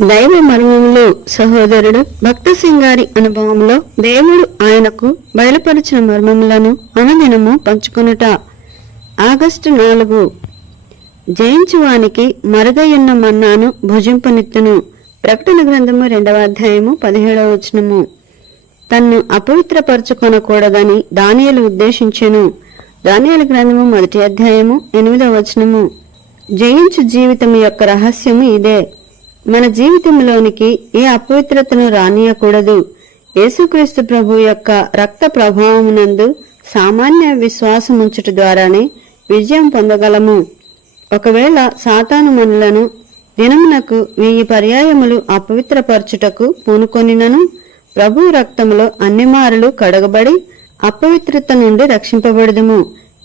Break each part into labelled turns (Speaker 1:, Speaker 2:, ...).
Speaker 1: దైవ మర్మములు సహోదరుడు భక్త సింగారి అనుభవంలో దేవుడు ఆయనకు బయలుపరిచిన మర్మములను అనుదినము పంచుకొనుట. ఆగస్టు నాలుగు. జయించువానికి మరుగయున్న మన్నాను భుజింపనిత్తును ప్రకటన గ్రంథము రెండవ అధ్యాయము పదిహేడవ వచనము. తన్ను అపవిత్రపరచుకొనకూడదని దానియలు ఉద్దేశించెను. దానియలు గ్రంథము మొదటి అధ్యాయము ఎనిమిదవ వచనము. జయించు జీవితం యొక్క రహస్యము ఇదే. మన జీవితంలోనికి ఏ అపవిత్రతను రానియకూడదు. యేసుక్రీస్తు ప్రభు యొక్క రక్త ప్రభావమునందు సామాన్య విశ్వాసముంచుట ద్వారానే విజయం పొందగలము. ఒకవేళ సాతాను మనులను దినమునకు వెయ్యి పర్యాయములు అపవిత్రపరచుటకు పూనుకొనినను ప్రభు రక్తములో అన్ని మారులు కడగబడి అపవిత్రత నుండి రక్షింపబడదుము.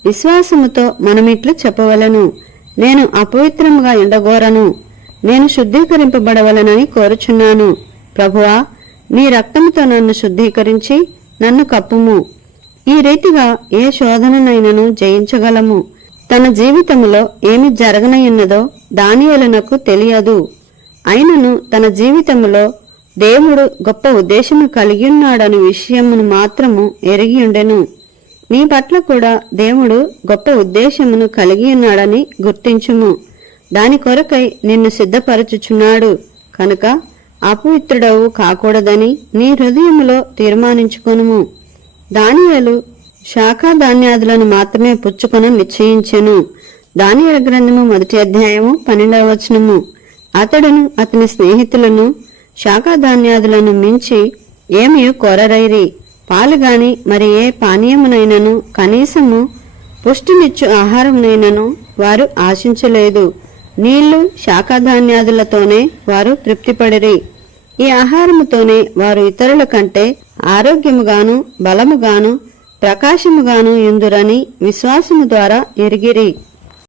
Speaker 1: విశ్వాసముతో మనమిట్లు చెప్పవలను. నేను అపవిత్రముగా ఎండగోరను. నేను శుద్ధీకరింపబడవలనని కోరుచున్నాను. ప్రభువా నీ రక్తముతో నన్ను శుద్ధీకరించి నన్ను కప్పుము. ఈ రీతిగా ఏ శోధననైనను జయించగలము? తన జీవితములో ఏమి జరగనయున్నదో దానియలనకు తెలియదు. అయినను తన జీవితములో దేవుడు గొప్ప ఉద్దేశము కలిగి ఉన్నాడని విషయమును మాత్రము ఎరిగి ఉండెను నీ పట్ల కూడా దేవుడు గొప్ప ఉద్దేశమును కలిగియున్నాడని గుర్తించుము. దాని కొరకై నిన్ను సిద్ధపరచుచున్నాడు. కనుక అపవిత్రుడవు కాకూడదని నీ హృదయములో తీర్మానించుకొనుము. దానియలు శాఖా ధాన్యాదులను మాత్రమే పుచ్చుకొని నిశ్చయించెను. దానియల గ్రంథము మొదటి అధ్యాయము పన్నెండవ వచనము. అతడును అతని స్నేహితులను శాఖా ధాన్యాదులను మించి ఏమీ కొరరైరి. పాలు గాని మరి ఏ పానీయమునైనను కనీసము పుష్టినిచ్చు ఆహారమునైనను వారు ఆశించలేదు. నీళ్ళు శాఖాధాన్యాదులతోనే వారు తృప్తిపడిరి. ఈ ఆహారముతోనే వారు ఇతరుల కంటే ఆరోగ్యముగాను బలముగాను ప్రకాశముగాను ఎందురని విశ్వాసము ద్వారా ఎరిగిరి.